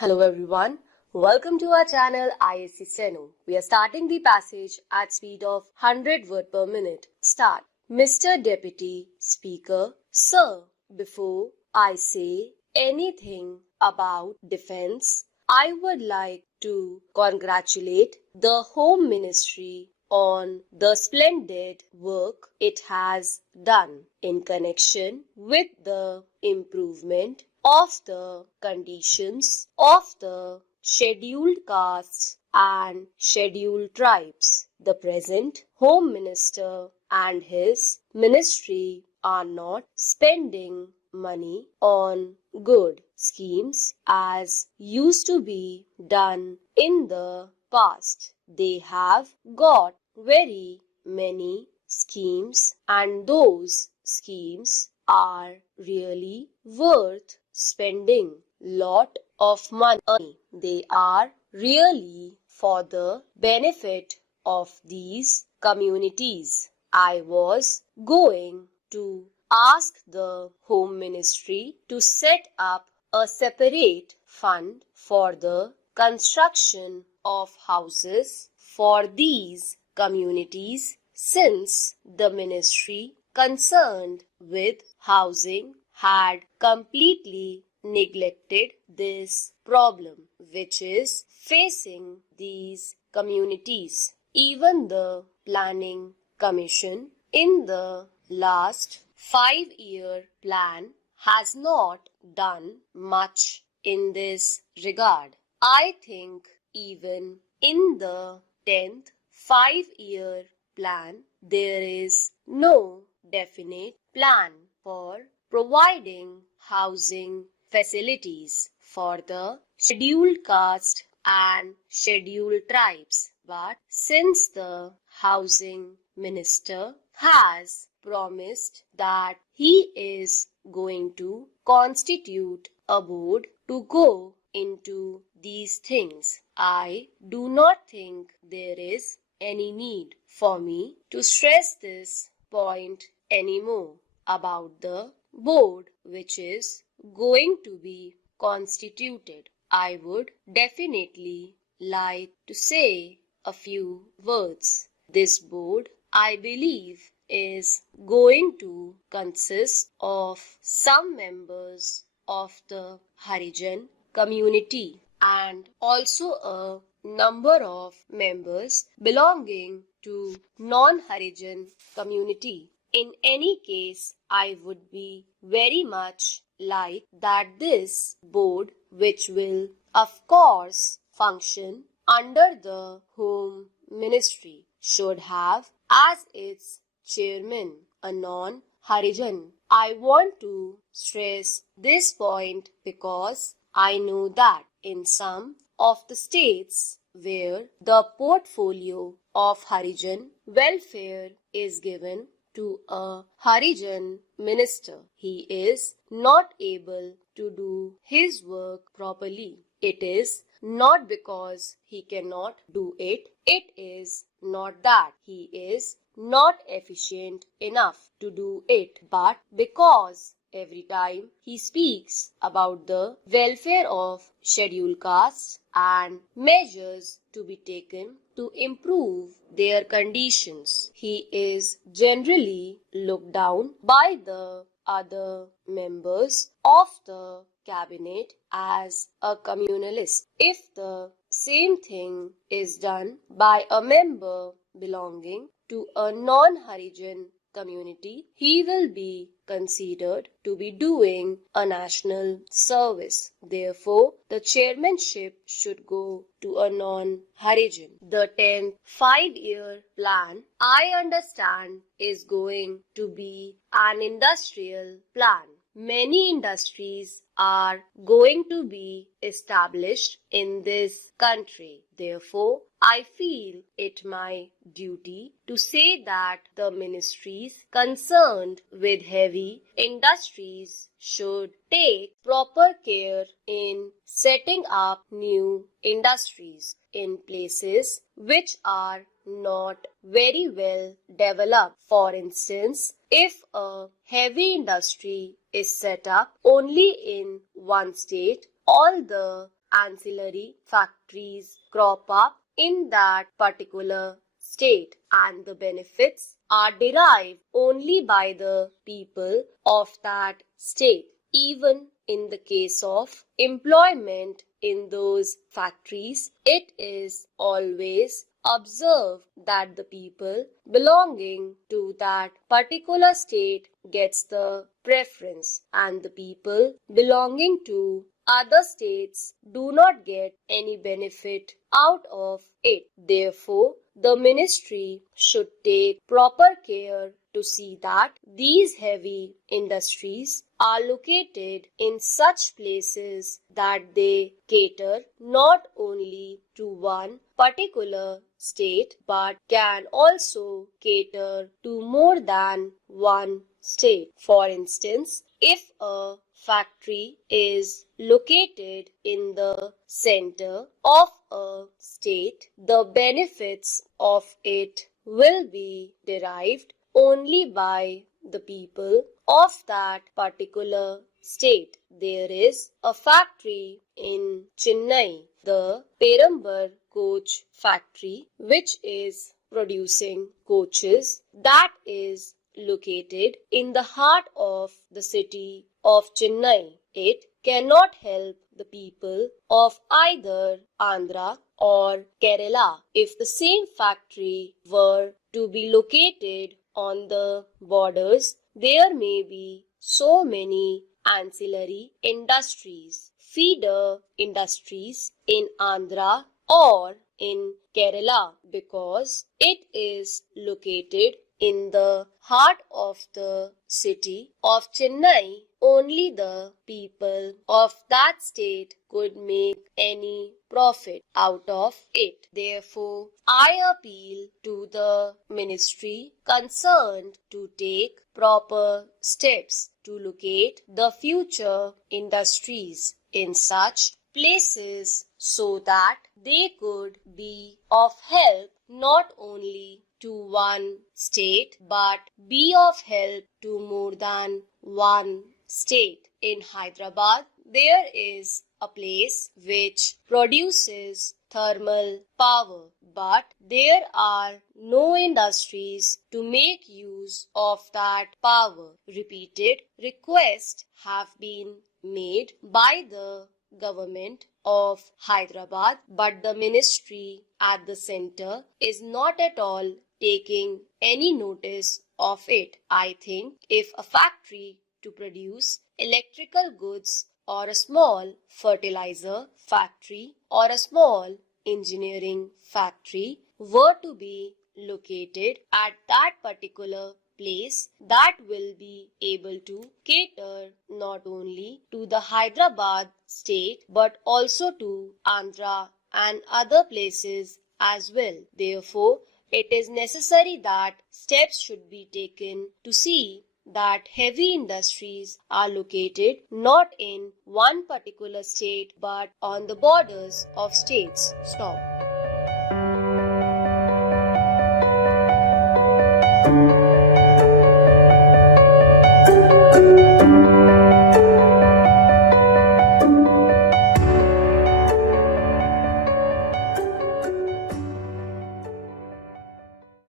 Hello everyone, welcome to our channel Isc Steno. We are starting the passage at speed of 100 words per minute. Start. Mr. Deputy Speaker, Sir, before I say anything about defense, I would like to congratulate the Home Ministry on the splendid work it has done in connection with the improvement of the conditions of the scheduled castes and scheduled tribes. The present Home Minister and his ministry are not spending money on good schemes as used to be done in the past. They have got very many schemes, and those schemes are really worth spending lot of money. They are really for the benefit of these communities. I was going to ask the Home Ministry to set up a separate fund for the construction of houses for these communities, since the ministry concerned with housing had completely neglected this problem which is facing these communities. Even the Planning Commission in the last 5-year plan has not done much in this regard. I think even in the 10th 5-year plan, there is no definite plan for providing housing facilities for the scheduled caste and scheduled tribes. But since the housing minister has promised that he is going to constitute a board to go into these things, I do not think there is any need for me to stress this point anymore about the board which is going to be constituted. I would definitely like to say a few words. This board, I believe, is going to consist of some members of the Harijan community and also a number of members belonging to non-Harijan community. In any case, I would be very much like that this board, which will of course function under the Home Ministry, should have as its chairman a non-Harijan. I want to stress this point because I know that in some of the states where the portfolio of Harijan welfare is given to a Harijan minister, he is not able to do his work properly. It is not because he cannot do it. It is not that he is not efficient enough to do it, but because every time he speaks about the welfare of scheduled castes and measures to be taken to improve their conditions, he is generally looked down by the other members of the cabinet as a communalist. If the same thing is done by a member belonging to a non-Harijan community, he will be considered to be doing a national service. Therefore, the chairmanship should go to a non-Harijan. The 10th 5-year plan, I understand, is going to be an industrial plan. Many industries are going to be established in this country. Therefore, I feel it my duty to say that the ministries concerned with heavy industries should take proper care in setting up new industries in places which are not very well developed. For instance, if a heavy industry is set up only in one state, all the ancillary factories crop up in that particular state, and the benefits are derived only by the people of that state. Even in the case of employment in those factories, it is always observed that the people belonging to that particular state gets the preference, and the people belonging to other states do not get any benefit out of it. Therefore, the ministry should take proper care to see that these heavy industries are located in such places that they cater not only to one particular state but can also cater to more than one state. For instance, if a factory is located in the center of a state, the benefits of it will be derived only by the people of that particular state. There is a factory in Chennai, the Perambur coach factory, which is producing coaches, that is located in the heart of the city of Chennai. It cannot help the people of either Andhra or Kerala. If the same factory were to be located on the borders, there may be so many ancillary industries, feeder industries in Andhra or in Kerala, because it is located in the heart of the city of Chennai. Only the people of that state could make any profit out of it. Therefore, I appeal to the ministry concerned to take proper steps to locate the future industries in such places so that they could be of help not only to one state but be of help to more than one state. In Hyderabad, there is a place which produces thermal power, but there are no industries to make use of that power. Repeated requests have been made by the government of Hyderabad, but the ministry at the center is not at all taking any notice of it. I think if a factory to produce electrical goods or a small fertilizer factory or a small engineering factory were to be located at that particular place, that will be able to cater not only to the Hyderabad state but also to Andhra and other places as well. Therefore, it is necessary that steps should be taken to see that heavy industries are located not in one particular state but on the borders of states. Stop.